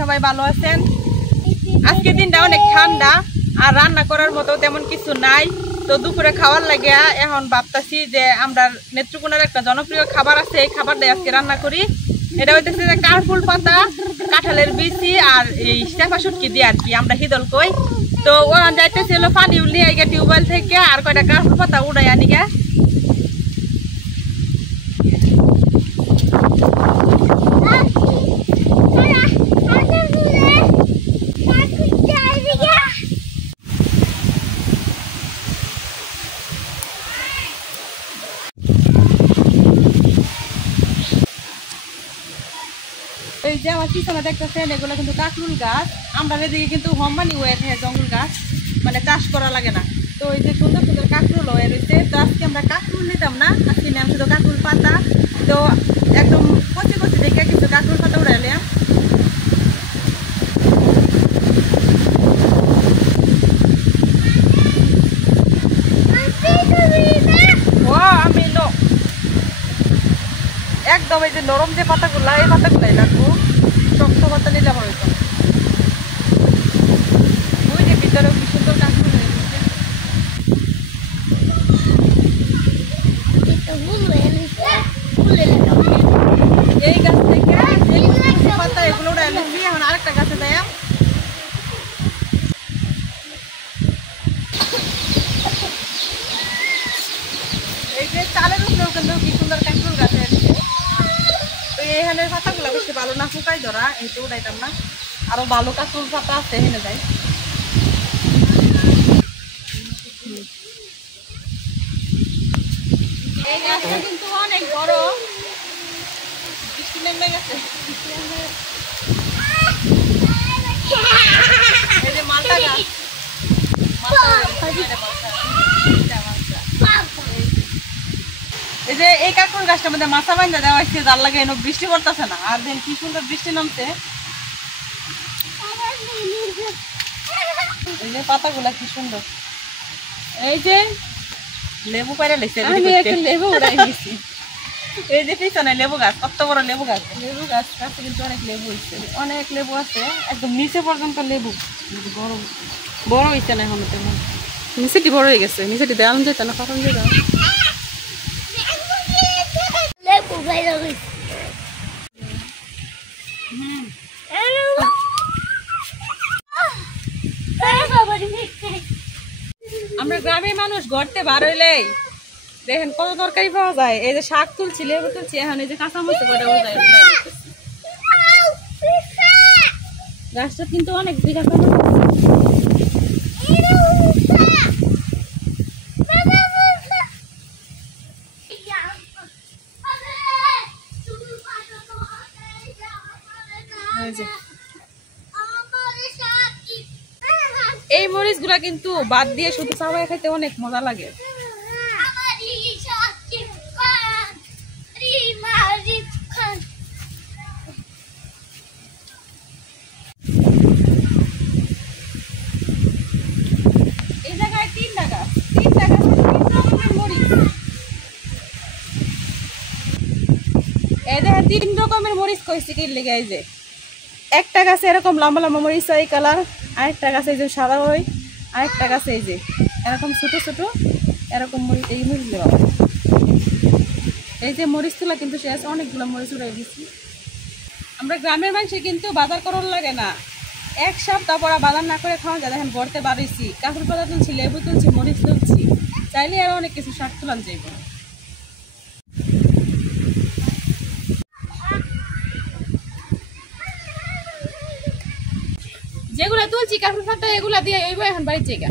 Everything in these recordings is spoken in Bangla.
সবাই ভালো আছেন। আজকে দিনটা অনেক ঠান্ডা আর রান্না করার মতো তেমন কিছু নাই, তো দুপুরে খাওয়ার লাগে এখন ভাবতাছি যে আমরা নেত্রকোনার একটা জনপ্রিয় খাবার আছে, এই খাবারটাই আজকে রান্না করি। এটা হইতেছে যে কারফুল পাতা, কাঁঠালের বিচি আর এই শেফা শুটকি দিয়ে আর কি আমরা হিদল কই। তো ওখান যাইতেছি হলো পানি নিয়ে আইগা টিউবওয়েল থেকে আর কয়টা কারফুল পাতা উড়াই আনি গে। এই যে আমার পিছনে দেখতেছেন এগুলো কিন্তু কাকরুল গাছ। আমরা এদিকে কিন্তু হম্বানি হয়ে থাকে জঙ্গল গাছ, মানে চাষ করা লাগে না। তো এই যে সুন্দর সুন্দর কাকরুল হয়ে রয়েছে। তো আজকে আমরা কাকরুল নিতাম না, আজকে নিলাম শুধু কাকরুল পাতা। তো একদম কচি কচি দেখে কিন্তু কাকরুল পাতা উড়াইলাম। আমি একদম এই যে নরম যে পাতাগুলা, এই পাতাগুলাই লাগবো, শক্ত পাতা নিলে হয়তো। ওই যে ভিতরেও কি সুন্দর কাকরুল হয়ে গেছে। এই গাছ থেকে পাতা এগুলো উড়ে এনেছি, এখন আরেকটা গাছে যাই। এই যে চালের উপরেও কিন্তু কি সুন্দর কাকরুল গাছ আছে। তো এখানে পাতাগুলো বেশি ভালো না, ফুকাই ধরা, এই তো উড়াইতাম না। আরো ভালো কাকরুল পাতা আছে, এখানে যাই। এই গাছটা কিন্তু অনেক বড়, বৃষ্টি নেমে গেছে। এই যে মালটা গাছ, এই যে এই কাকরুল গাছটার মধ্যে মাছা বাইন্দা দেওয়া হয়েছে, যার লাগে এনে বৃষ্টি পড়তেছে না। আর দেখেন কি সুন্দর বৃষ্টি নামছে। এই যে পাতাগুলা কি সুন্দর। এই যে লেবু পাইরা লেছে, লেবু উড়াই দিছি। এই যে পিছনে লেবু গাছ, কত বড় লেবু গাছ। লেবু গাছ কাছে কিন্তু অনেক লেবু হয়েছে, অনেক লেবু আছে, একদম নিচে পর্যন্ত লেবু। বড় বড় হয়েছে না এখন, তেমন নিচেটি বড় হয়ে গেছে। নিচেটি দেওয়া যেত না, কারণ যে আমরা গ্রামের মানুষ ঘরতে বার হইলেই দেখেন কত তরকারি পাওয়া যায়। এই যে শাক তুলছি, লেবু তুলছি, এখন এই যে কাঁচামরিচ করে গাছটা কিন্তু অনেক বিঘা এই মরিচ গুলা কিন্তু বাদ দিয়ে শুধু চাবাই খাইতে অনেক মজা লাগে। এই জায়গায় তিনটা গাছ রকমের মরিচ। এই দেখেন 3 রকমের মরিচ কইছি কি লেগে। এই যে একটা গাছে এরকম লম্বা লম্বা মরিচ এই কালার, আরেকটা গাছে এই যে সাদা হয়, আরেকটা গাছে এই যে এরকম ছোট ছোট এরকম মরিচ। এই মরিচ দেওয়া, এই যে মরিচ তোলা কিন্তু শেষ, অনেকগুলো মরিচ উড়াই দিচ্ছি। আমরা গ্রামের মানুষে কিন্তু বাজার করার লাগে না, এক সপ্তাহ পর বাজার না করে খাওয়া যায়। দেখেন গড়তে বাড়িয়েছি, কাকুর পাতা তুলছি, লেবু তুলছি, মরিচ তুলছি, চাইলে আরো অনেক কিছু শাক তুলান যাইব। যেগুলা তুলছি কাকুর পাতা এগুলা দিয়ে এইব এখন বাড়ির জায়গা।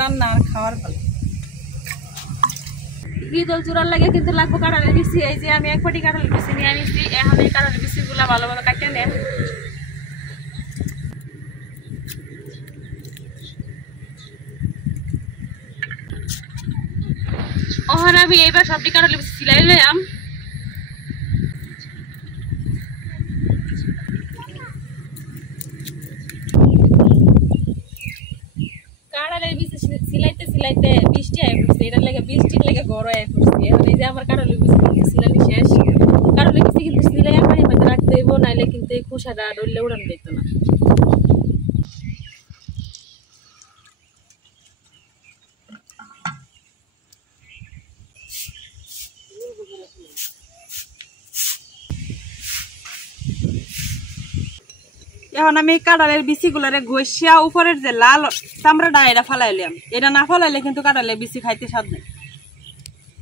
রান্না আর খাওয়ার পালা। ইদল চূড়ার লাগে কিন্তু লাগবো কাঁঠালের বিচি। এই যে আমি এক পটি কাঁঠালের বিচি নিয়ে আনিছি। এখন এই কাঁঠালের বিচিগুলো ভালো ভালো কাটিয়ে নেন। ওখান আমি এইবার সবটি কাঁঠালের বিচি সিলাই লইলাম। কাঁঠালের বিচি সিলাইতে সিলাইতে বৃষ্টি আয় পড়ছে। এটার লেগে বৃষ্টির লেগে গড় আয় পড়ছে। এখন এই যে আমার কাঁঠালের বিচি সিলানি শেষ। কাঁঠালের বিচি কিন্তু সিলাই পানির মধ্যে রাখতে হইব, নাইলে কিন্তু এই খোসাটা ডললে উড়ানো যেত না। এখন আমি কাঁঠালের বিচিগুলোরে ঘষিয়া উপরের যে লাল চামড়াটা এটা ফালাইলাম। এটা না ফালাইলে কিন্তু কাঁঠালের বিচি খাইতে স্বাদ নেই।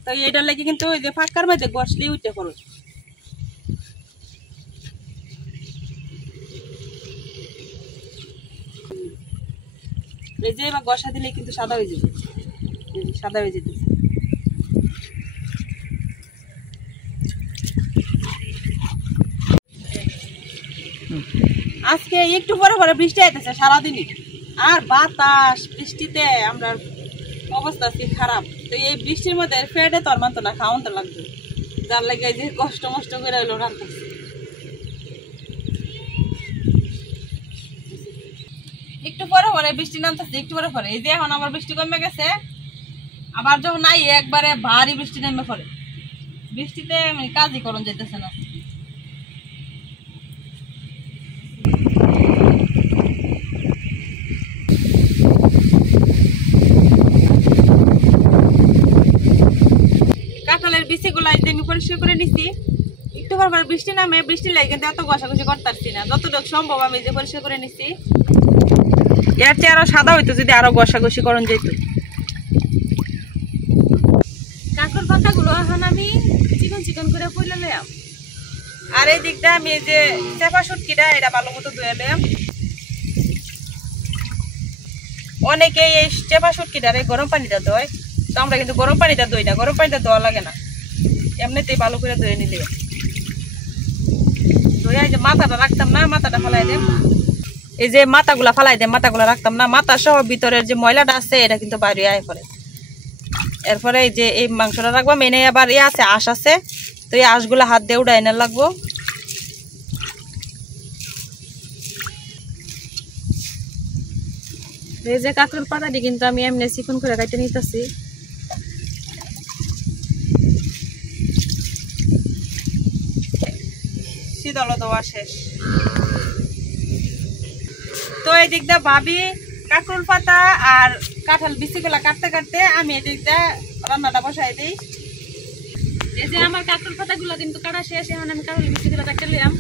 তো এটার লাগে কিন্তু ওই যে ফাঁকার মধ্যে ঘষলেই উঠে খরচ। এই যে এবার ঘষা দিলে কিন্তু সাদা হয়ে যাবে, সাদা হয়ে যেতেছে। আজকে একটু পরে পরে বৃষ্টি আইতেছে সারাদিনই, আর বাতাস বৃষ্টিতে আমরা অবস্থা আজকে খারাপ। তো এই বৃষ্টির মধ্যে ফেটে তো আর মানতো না, খাওয়ান তো লাগবে, যার লাগে যে কষ্ট মষ্ট করে এলো রান্না। একটু পরে পরে বৃষ্টি নামতেছে, একটু পরে পরে। এই যে এখন আমার বৃষ্টি কমে গেছে, আবার যখন নাই একবারে ভারী বৃষ্টি নেমে পড়ে। বৃষ্টিতে কাজই করন যেতেছে না। কাঁঠালের বিচিগুলা আমি পরিষ্কার করে নিচ্ছি। একটু পর বৃষ্টি নামে, বৃষ্টি লাগে কিন্তু এত ঘষাঘষি করতে পারছি না। যতটুকু সম্ভব আমি যে পরিষ্কার করে নিচ্ছি। এর চেয়ে আরো সাদা হইতো যদি আরো ঘষাঘষি করন যেত। কাঁকড় পাতাগুলো এখন আমি চিকন চিকন করে ফুলে লইলাম। আর এই দিকটা আমি এই যে চেপা শুটকিটা এটা ভালো মতো ধুয়ে লইলাম। অনেকে এই চেপা শুটকিটারে গরম পানিটা ধোয়, তো আমরা কিন্তু গরম পানিটা ধুই না। গরম পানিটা ধোয়া লাগে না, এমনিতেই ভালো করে ধুয়ে নিলে। ধুয়ে এই যে মাথাটা রাখতাম না, মাথাটা ফালাই দেব। এই যে মাথাগুলা ফালাই দেব, মাথাগুলা রাখতাম না। মাথা সহ ভিতরের যে ময়লাটা আছে এটা কিন্তু বাইরে আয় পড়ে। এরপরে এই যে এই মাংসটা রাখবো, মেনে আবার আছে আঁশ আছে, তো এই আঁশগুলা হাত দিয়ে উড়াই না লাগবো। এই যে কাঁকড়ের পাতাটি কিন্তু আমি এমনি চিকন করে কাটে নিতেছি। শীতল দেওয়া শেষ। তো এই দিকটা ভাবি কাঁকরোল পাতা আর কাঁঠাল বিচিগুলা কাটতে কাটতে আমি এই দিকটা রান্নাটা বসাই দিই। এই যে আমার কাঁকড়ের পাতাগুলো কিন্তু কাটা শেষ। এখন আমি কাঁকড়ের বিচিগুলো কাটতে লইলাম।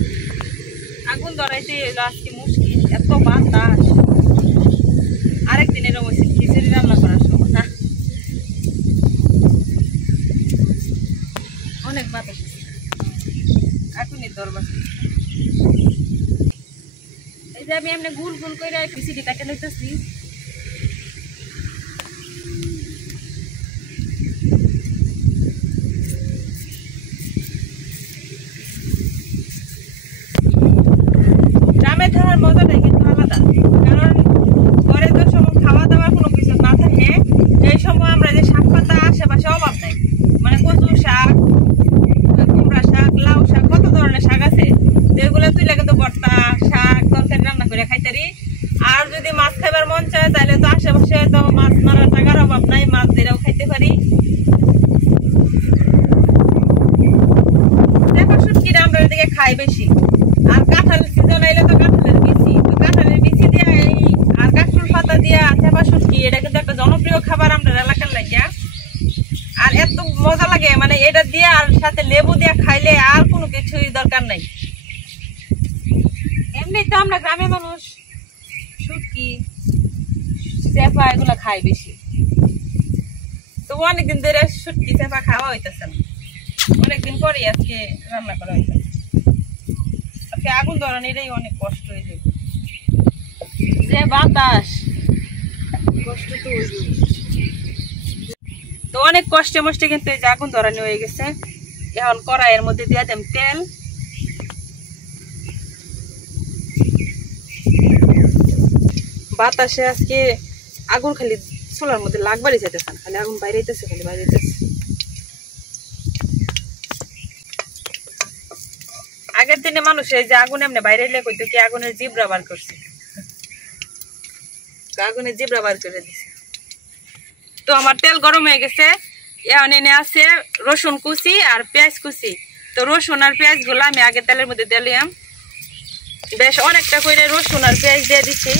আগুন ধরাইতে আজকে মুশকিল, এত বাতাস। আরেকদিন এরকম হয়েছে খিচুড়ি রান্না করার সময় না, অনেক বাতাস। এখনই দরবার। এই যে আমি এমনি গুল গুল করে বিচিটি কাটে লইতেছি। গ্রামে থাকার মজাটাই কিন্তু আলাদা, কারণ ঘরে তো সব খাওয়া দাওয়ার কোনো কিছু না থাকে। এই সময় আমরা যে শাক পাতা আশেপাশে অভাব নাই, মানে কচু শাক, কুমড়া শাক, লাউ শাক, কত ধরনের শাক আছে, যেগুলো তুইলে কিন্তু ভর্তা শাক তরকারি রান্না করে খাইতারি। আর যদি মাছ খাইবার মন চায় তাহলে তো আশেপাশে তো মাছ মারার টাকার অভাব নাই, মাছ দিলেও খাইতে পারি। চেপা শুটকিটা আমরা এদিকে খাই বেশি। আর কাঁঠাল সিজন আইলে তো কাঁঠালের বিচি, তো কাঁঠালের বিচি দিয়া আর কাঁকরোল পাতা দিয়া চেপা শুটকি, এটা কিন্তু একটা জনপ্রিয় খাবার আমরা এলাকার লাগিয়া। আর এত মজা লাগে, মানে এটা দিয়ে আর সাথে লেবু দিয়ে খাইলে আর কোনো কিছুই দরকার নাই। এমনি তো আমরা গ্রামের মানুষ শুটকি চেপা এগুলা খাই বেশি। তো অনেকদিন ধরে শুটকি চেপা খাওয়া হইতেছে না, অনেকদিন পরে আজকে রান্না করা হইতেছে। আজকে আগুন ধরানোটাই অনেক কষ্ট হয়ে যাবে, যে বাতাস। কষ্ট তো হইবে। তো অনেক কষ্টে মষ্টে কিন্তু এই যে আগুন ধরানো হয়ে গেছে। এখন কড়াইয়ের মধ্যে দিয়ে দেন তেল। বাতাসে আজকে আগুন খালি চুলার মধ্যে লাগবারই যেতেছে, খালি আগুন বাইরে যেতেছে, খালি বাইরে যেতেছে। আগের দিনে মানুষ এই যে আগুন এমনি বাইরে এলে কইতো কি আগুনের জিব্রা বার করছে, আগুনের জিব্রা বার করে দিছে। তো আমার তেল গরম হয়ে গেছে। এখন এনে আছে রসুন কুচি আর পেঁয়াজ কুচি। তো রসুন আর পেঁয়াজ গুলো আমি আগে তেলের মধ্যে দিলাম, বেশ অনেকটা করে রসুন আর পেঁয়াজ দিয়ে দিচ্ছি,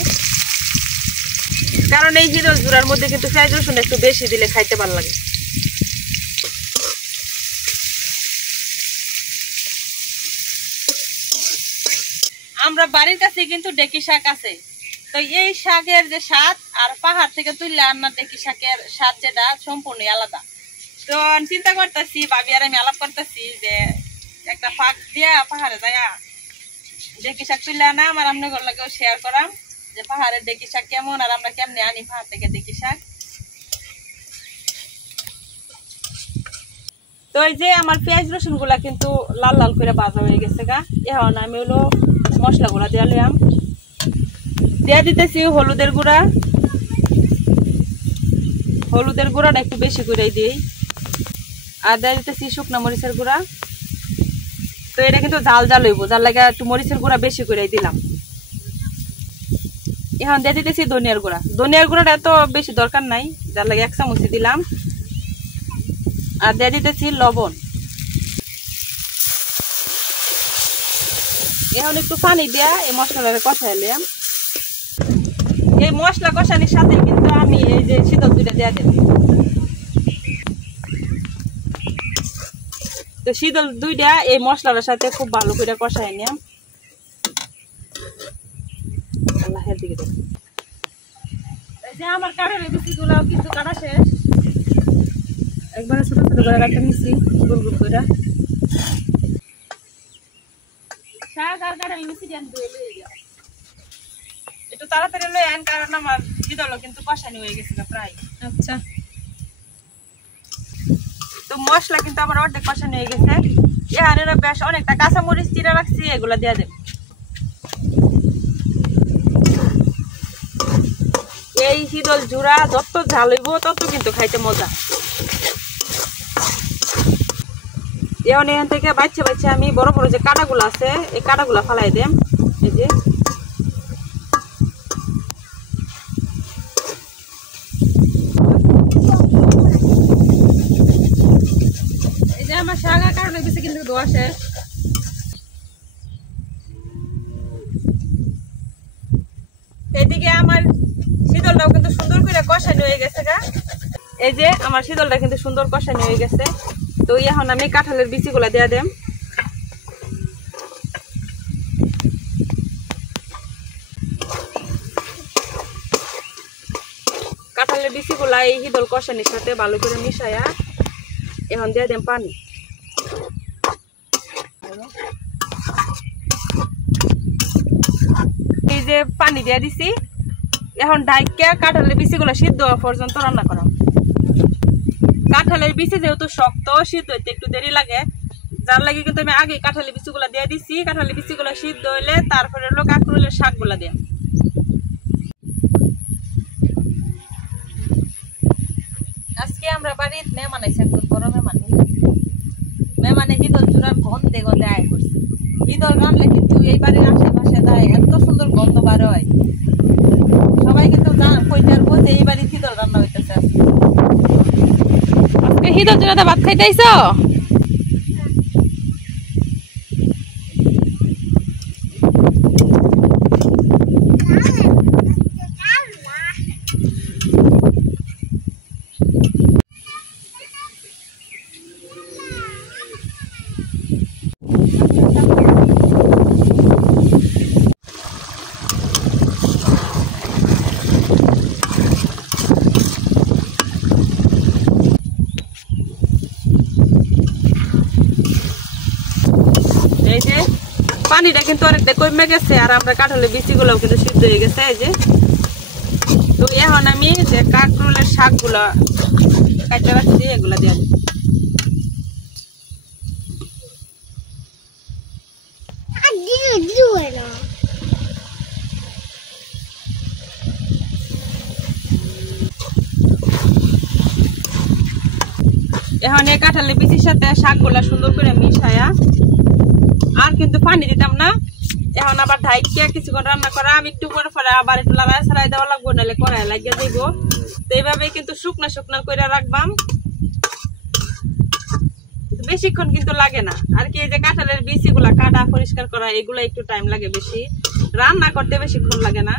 কারণ এই হিরল ঝুরার মধ্যে কিন্তু পেঁয়াজ রসুন একটু বেশি দিলে খাইতে ভালো লাগে। আমরা বাড়ির কাছে কিন্তু ডেকি শাক আছে। তো এই শাকের যে স্বাদ আর পাহাড় থেকে তুললে আমার ডেকি শাকের স্বাদ যেটা সম্পূর্ণ আলাদা। তো চিন্তা করতেছি, ভাবি আর আমি আলাপ করতেছি যে একটা ফাঁক দিয়া পাহাড়ে যায় ডেকি শাক তুললে না আমার আপনাদের লাগেও শেয়ার করাম যে পাহাড়ের ডেকি শাক কেমন আর আমরা কেমনে আনি পাহাড় থেকে ডেকি শাক। তো এই যে আমার পেঁয়াজ রসুন গুলা কিন্তু লাল লাল করে ভাজা হয়ে গেছে গা। এখন আমি হলো মশলা গুলা দিয়ে নিলাম, দিয়ে দিতেছি হলুদের গুঁড়া। হলুদের গুঁড়াটা একটু বেশি করে দিই। আর দিয়ে দিতেছি শুকনা মরিচের গুঁড়া। তো এটা কিন্তু ঝাল ঝাল হইব, যার লাগে একটু মরিচের গুঁড়া বেশি করে দিলাম। এখন দিয়ে দিতেছি ধনিয়ার গুঁড়া। ধনিয়ার গুঁড়াটা এত বেশি দরকার নাই, যার লাগে 1 চামচ দিলাম। আর দিয়ে দিতেছি লবণ। এখন একটু পানি দিয়া এই মশলাটা কষাইলাম। এই মশলা কষানির সাথে কিন্তু আমি এই যে শীতল দুইটা দিয়ে দেব। তো শীতল দুইটা এই মশলার সাথে খুব ভালো করে কষাই নিলাম। আল্লাহের দিকে দেব। এই যে আমার কাঁঠালের বিচিগুলো কিন্তু কাটা শেষ, একবারে ছোট ছোট করে রাখতে নিছি গোল গোল করে। শাক আর কাঁঠালের বিচি দিয়ে লয়ে যাও, একটু তাড়াতাড়ি লয়ে আন, কারণ আমার শীতলও কিন্তু কষানি হয়ে গেছে প্রায়। আচ্ছা, তো মশলা কিন্তু আমার অর্ধেক কষানি হয়ে গেছে। এখানে বেশ অনেকটা কাঁচামরিচ চিরা রাখছি, এগুলা দিয়ে দেব। এই শীতল জুড়া যত ঝাল হইব তত কিন্তু খাইতে মজা। এখন এখান থেকে বাচ্চা বাচ্চা আমি বড় বড় যে কাঁটাগুলো আছে এই কাঁটাগুলা ফালাই দেম। এই যে আমার শাক আর কাঁঠালের বিচি কিন্তু ধোয়া শেষ। এদিকে আমার শীতলটাও কিন্তু সুন্দর করে কষানি হয়ে গেছে গা। এই যে আমার শীতলটা কিন্তু সুন্দর কষানি হয়ে গেছে। তো এখন আমি কাঁঠালের বিচিগুলা দিয়ে দেম। কাঁঠালের বিচিগুলা এই শীতল কষানির সাথে ভালো করে মিশাইয়া এখন দিয়ে দেম পানি। এই যে পানি দিয়ে দিছি, এখন ঢাইকা কাঁঠালের বিচিগুলা সিদ্ধ হওয়া পর্যন্ত রান্না করা। কাঁঠালের বিচি যেহেতু শক্ত, সিদ্ধ হইতে একটু দেরি লাগে, যার লাগে কিন্তু আমি আগে কাঁঠালের বিচিগুলা দিয়ে দিছি। কাঁঠালের বিচিগুলা সিদ্ধ হইলে তারপরে হলো কাঁকরোলের শাকগুলা দেয়া। আজকে আমরা বাড়ির মেহমান আইছে, একদম বড় মেহমান। মেহমানে শীতল চূড়ার গন্ধে গন্ধে আয় করছে। শীতল রান্নলে কিন্তু এই বাড়ির আশেপাশে দেয় এত সুন্দর গন্ধ বার হয়, সবাই কিন্তু কইটার বলতে এই বাড়ি শীতল রান্না হইতেছে। আজকে শীতল চূড়াতে ভাত খাইতে আইছো? এই যে পানিটা কিন্তু অনেকটা কমে গেছে, আর আমরা কাঁঠালের বিচিগুলোও কিন্তু সিদ্ধ হয়ে গেছে। এই যে তো তো এখন আমি যে কাঁকরোলের শাকগুলো কাটতে রাখছি এগুলা দিয়ে দিই। এখন এই কাঁঠালের বিচির সাথে শাকগুলা সুন্দর করে মিশায়া, আর কিন্তু পানি দিতাম না। এখন আবার ঢাইকিয়া কিছুক্ষণ রান্না করা, আমি একটু পরে পরে আবার একটু লাড়াই ছাড়াই দেওয়া লাগবো, নাহলে কড়াই লাগিয়ে দিব। তো এইভাবে কিন্তু শুকনা শুকনা করে রাখবাম, বেশিক্ষণ কিন্তু লাগে না। আর কি এই যে কাঁঠালের বিচিগুলা কাটা পরিষ্কার করা এগুলো একটু টাইম লাগে বেশি, রান্না করতে বেশিক্ষণ লাগে না।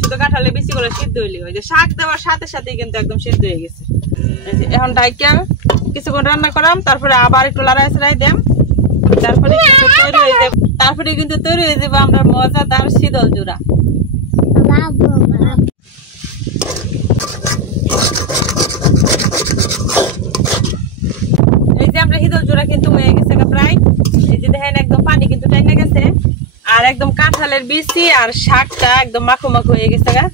শুধু কাঁঠালের বিচিগুলো সিদ্ধ হইলে হয়, যে শাক দেওয়ার সাথে সাথেই কিন্তু একদম সিদ্ধ হয়ে গেছে। এখন ঢাইকিয়া কিছুক্ষণ রান্না করাম, তারপরে আবার একটু লাড়াই ছাড়াই দেম, তারপরে কিন্তু তৈরি হয়ে যাবে। তারপরে কিন্তু তৈরি হয়ে যাবে আমরা মজাদার শীতল জোড়া। এই যে আমরা শীতল জোড়া কিন্তু হয়ে গেছে প্রায়, এই যে দেখেন একদম পানি কিন্তু টেনে গেছে, আর একদম কাঁঠালের বিচি আর শাকটা একদম মাখো মাখো হয়ে গেছে গা।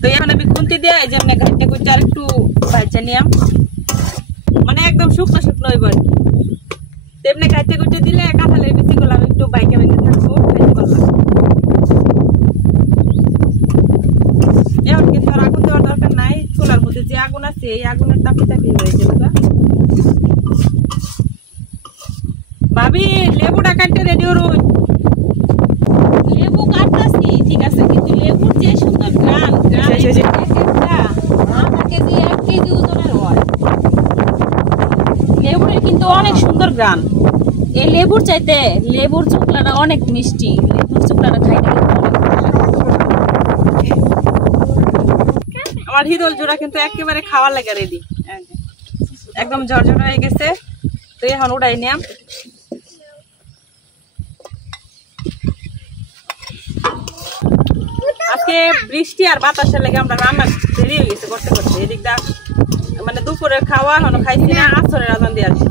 তো এখন আমি খুন্তি দিয়ে এই যে আমরা ঘাটতে করছি আর একটু ভাজা নিয়াম, মানে একদম শুকনো শুকনো হইব আর কি। তেমনি ঘাটতে করতে দিলে কাঁঠালের বিচিগুলো আমি একটু বাইকে বাইকে থাকবো, খাইতে পারলাম। এখন কিন্তু আর আগুন দেওয়ার দরকার নাই, চুলার মধ্যে যে আগুন আছে এই আগুনের তাপি তাপি হয়ে যাবে। ভাবি লেবুটা কাটতে রেডি করুন। লেবু কাটতাছি ঠিক আছে, কিন্তু লেবুর যে সুন্দর গ্রান আমাকে যে 1 কেজি ওজনের হয়, লেবুর কিন্তু অনেক সুন্দর গ্রান। এই লেবুর চাইতে লেবুর চুকলাটা অনেক মিষ্টি, লেবুর চুকলাটা খাইতে আমার শীতল জোড়া কিন্তু একেবারে খাওয়ার লাগে রেডি, একদম ঝরঝর হয়ে গেছে। তো এখন উঠাই নিয়াম। আজকে বৃষ্টি আর বাতাসের লেগে আমরা রান্না দেরি হয়ে গেছে করতে করতে। এদিকটা মানে দুপুরের খাওয়া এখনো খাইছি না, আসরের আজান দিয়ে আসছি।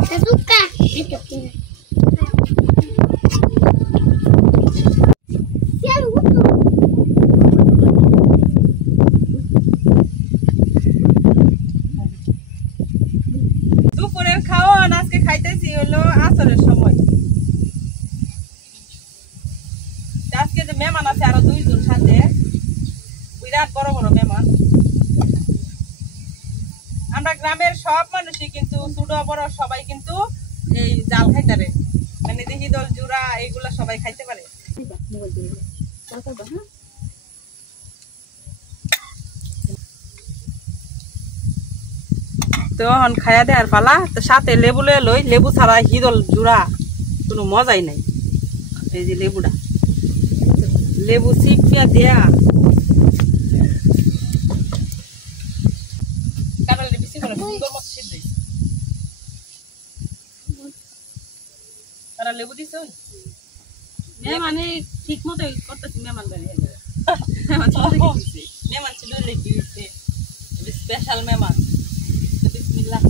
দুপুরের খাওয়া আজকে খাইতেছি হলো আসরের সময়। আজকে যে মেহমান আছে আরো 2 জন সাথে, বিরাট বড় বড় মেহমান। আমরা গ্রামের সব মানুষই কিন্তু ছোট বড় সবাই কিন্তু এই জাল খাইতে, মানে দেখি দল জুড়া এইগুলা সবাই খাইতে পারে। তো এখন খাইয়া দেওয়ার পালা। তো সাথে লেবু লই, লেবু ছাড়া হিদল জুড়া কোনো মজাই নাই। এই যে লেবুটা, লেবু চিপিয়া দেয়া কাঁঠালের বিচি করে সুন্দর মতো সিদ্ধ হয়েছে। তারা লেবু দিছে মানে ঠিক মতো করতেছি। মেহমান বাড়ি মেহমান ছিল স্পেশাল মেহমান। বিসমিল্লাহ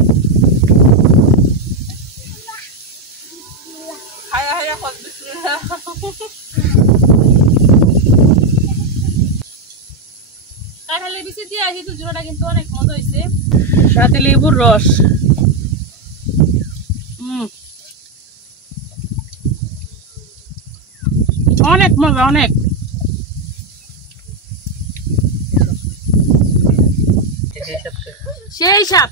হায়া হায়া খোঁজ বিসমিল্লাহ। কাঁঠালের বিচি দিয়ে আসি তো জোড়াটা কিন্তু অনেক মজা হয়েছে, সাথে লেবুর রস। অনেক মজা, অনেক। সেই স্বাদ।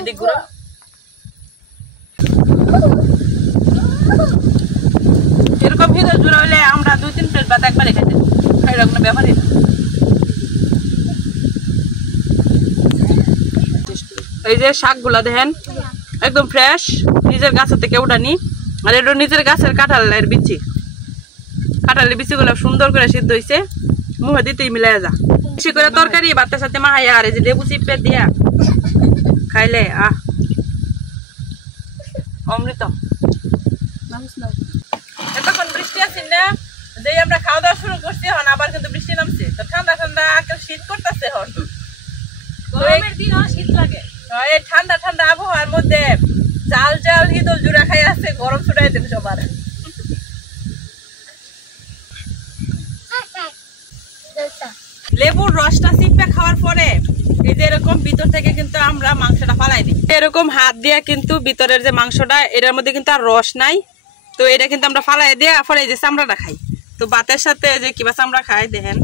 এদিক ঘুরো। এরকম ভিতর জোড়া হইলে আমরা 2-3 প্লেট ভাত একবারে খাইতে, এরকম কোনো ব্যাপারই না। এই যে শাকগুলা দেখেন একদম ফ্রেশ, নিজের গাছের থেকে উঠানি। আর এটা নিজের গাছের কাঁঠালের বিচি, কাঁঠালের বিচিগুলো সুন্দর করে সিদ্ধ হয়েছে, মুখে দিতেই মিলাই যা। বেশি করে তরকারি ভাতের সাথে মাহাইয়া আর এই যে লেবু চিপে দিয়া খাইলে অমৃত। এতক্ষণ বৃষ্টি আসেন না, যে আমরা খাওয়া দাওয়া শুরু করছি, এখন আবার কিন্তু বৃষ্টি নামছে। তো ঠান্ডা ঠান্ডা শীত করতেছে, এখন গরমের দিন শীত লাগে। এই ঠান্ডা ঠান্ডা আবহাওয়ার মধ্যে জাল জাল হিদল জুড়া খাই আছে, গরম ছুটাই দেবে সবার। লেবুর রসটা চিপে খাওয়ার পরে এই যে এরকম ভিতর থেকে কিন্তু আমরা মাংসটা ফালাই দিই, এরকম হাত দিয়ে কিন্তু ভিতরের যে মাংসটা এটার মধ্যে কিন্তু আর রস নাই, তো এটা কিন্তু আমরা ফালাই দিয়ে পরে এই যে চামড়াটা খাই। তো ভাতের সাথে যে কিবা চামড়া খাই দেখেন।